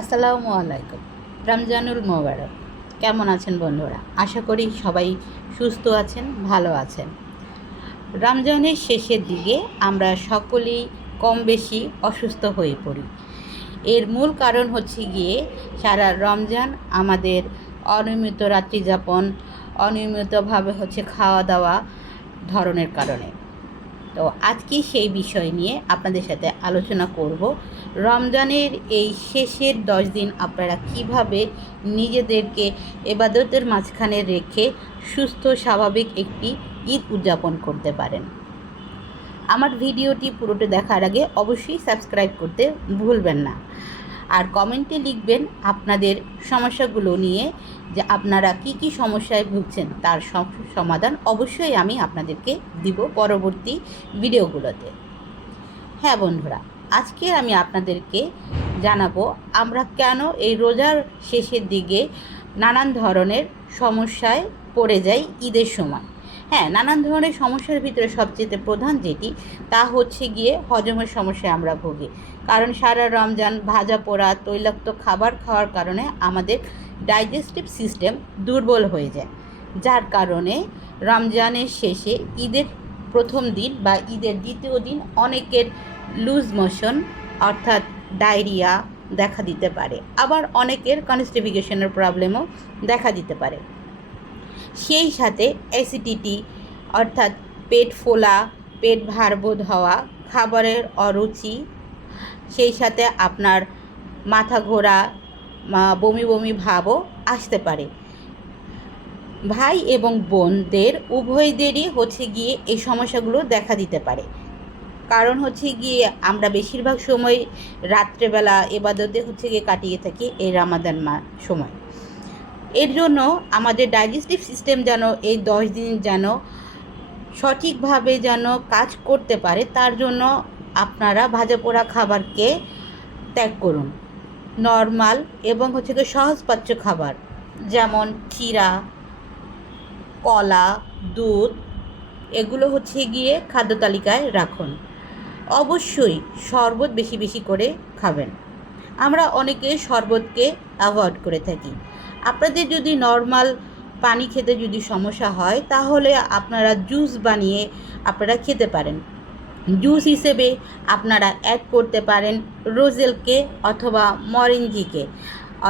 আসসালামু আলাইকুম। রমজানুল মোবারক। কেমন আছেন বন্ধুরা? আশা করি সবাই সুস্থ আছেন, ভালো আছেন। রমজানের শেষের দিকে আমরা সকলেই কম বেশি অসুস্থ হয়ে পড়ি। এর মূল কারণ হচ্ছে গিয়ে সারা রমজান আমাদের অনিয়মিত রাত্রিযাপন, অনিয়মিতভাবে খাওয়া দাওয়া ধরনের কারণে। তো আজকে সেই বিষয় নিয়ে আপনাদের সাথে আলোচনা করব। রমজানের এই শেষের 10 দিন আপনারা কিভাবে নিজেদেরকে ইবাদতের মাঝখানে রেখে সুস্থ স্বাভাবিক একটি ঈদ উদযাপন করতে পারেন। আমার ভিডিওটি পুরোটা দেখার আগে অবশ্যই সাবস্ক্রাইব করতে ভুলবেন না। আর কমেন্টে লিখবেন আপনাদের সমস্যাগুলো নিয়ে, যে আপনারা কি সমস্যায় ভুগছেন তার সমাধান অবশ্যই আমি আপনাদেরকে দিব পরবর্তী ভিডিওগুলোতে। হ্যাঁ বন্ধুরা, আজকে আমি আপনাদেরকে জানাবো আমরা কেন এই রোজার শেষের দিকে নানান ধরনের সমস্যায় পড়ে যাই ঈদের সময়। হ্যাঁ, নানান ধরনের সমস্যার ভিতরে সবচেয়ে প্রধান যেটি, তা হচ্ছে গিয়ে হজমের সমস্যায় আমরা ভুগি। কারণ সারা রমজান ভাজা পোড়া তৈলাক্ত খাবার খাওয়ার কারণে আমাদের ডাইজেস্টিভ সিস্টেম দুর্বল হয়ে যায়, যার কারণে রমজানের শেষে ঈদের প্রথম দিন বা ঈদের দ্বিতীয় দিন অনেকের লুজ মোশন অর্থাৎ ডায়রিয়া দেখা দিতে পারে, আবার অনেকের কনস্টিপেশনের প্রবলেমও দেখা দিতে পারে। সেই সাথে অ্যাসিডিটি অর্থাৎ পেট ফোলা, পেট ভার বোধ হওয়া, খাবারের অরুচি, সেই সাথে আপনার মাথা ঘোরা, বমি বমি ভাবও আসতে পারে। ভাই এবং বোনদের উভয়দেরই গিয়ে এই সমস্যাগুলো দেখা দিতে পারে। কারণ গিয়ে আমরা বেশিরভাগ সময় রাত্রেবেলা ইবাদতে গিয়ে কাটিয়ে থাকি এই রমাদান সময়। এর জন্য আমাদের ডাইজেস্টিভ সিস্টেম যেন এই 10 দিন যেন সঠিকভাবে যেন কাজ করতে পারে, তার জন্য আপনারা ভাজা পোড়া খাবারকে ত্যাগ করুন। নর্মাল এবং সহজপাচ্য খাবার যেমন চিরা, কলা, দুধ, এগুলো গিয়ে খাদ্য তালিকায় রাখুন। অবশ্যই শরবত বেশি বেশি করে খাবেন। আমরা অনেকে শরবতকে অ্যাভয়েড করে থাকি। আপনাদের যদি নর্মাল পানি খেতে যদি সমস্যা হয়, তাহলে আপনারা জুস বানিয়ে আপনারা খেতে পারেন। জুস হিসেবে আপনারা অ্যাড করতে পারেন রোজেলকে অথবা মরিঞ্জিকে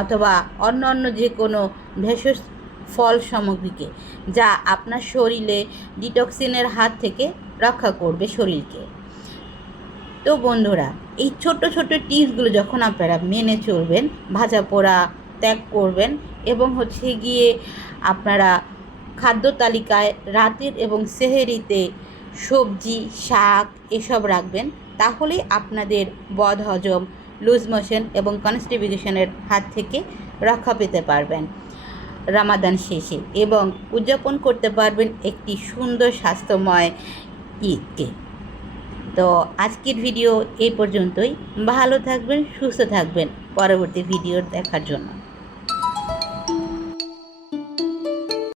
অথবা অন্য যে কোনো ভেষজ ফল সামগ্রীকে, যা আপনার শরীরে ডিটক্সিনের হাত থেকে রক্ষা করবে শরীরকে। তো বন্ধুরা, এই ছোট ছোট টিপসগুলো যখন আপনারা মেনে চলবেন, ভাজা পোড়া ত্যাগ করবেন এবং গিয়ে আপনারা খাদ্য তালিকায় রাতের এবং সেহেরিতে সবজি, শাক এসব রাখবেন, তাহলেই আপনাদের বদহজম, লুজ মোশন এবং কনস্টিপেশনের হাত থেকে রক্ষা পেতে পারবেন রমাদান শেষে, এবং উদযাপন করতে পারবেন একটি সুন্দর স্বাস্থ্যময় ঈদকে। তো আজকের ভিডিও এই পর্যন্তই। ভালো থাকবেন, সুস্থ থাকবেন পরবর্তী ভিডিও দেখার জন্য।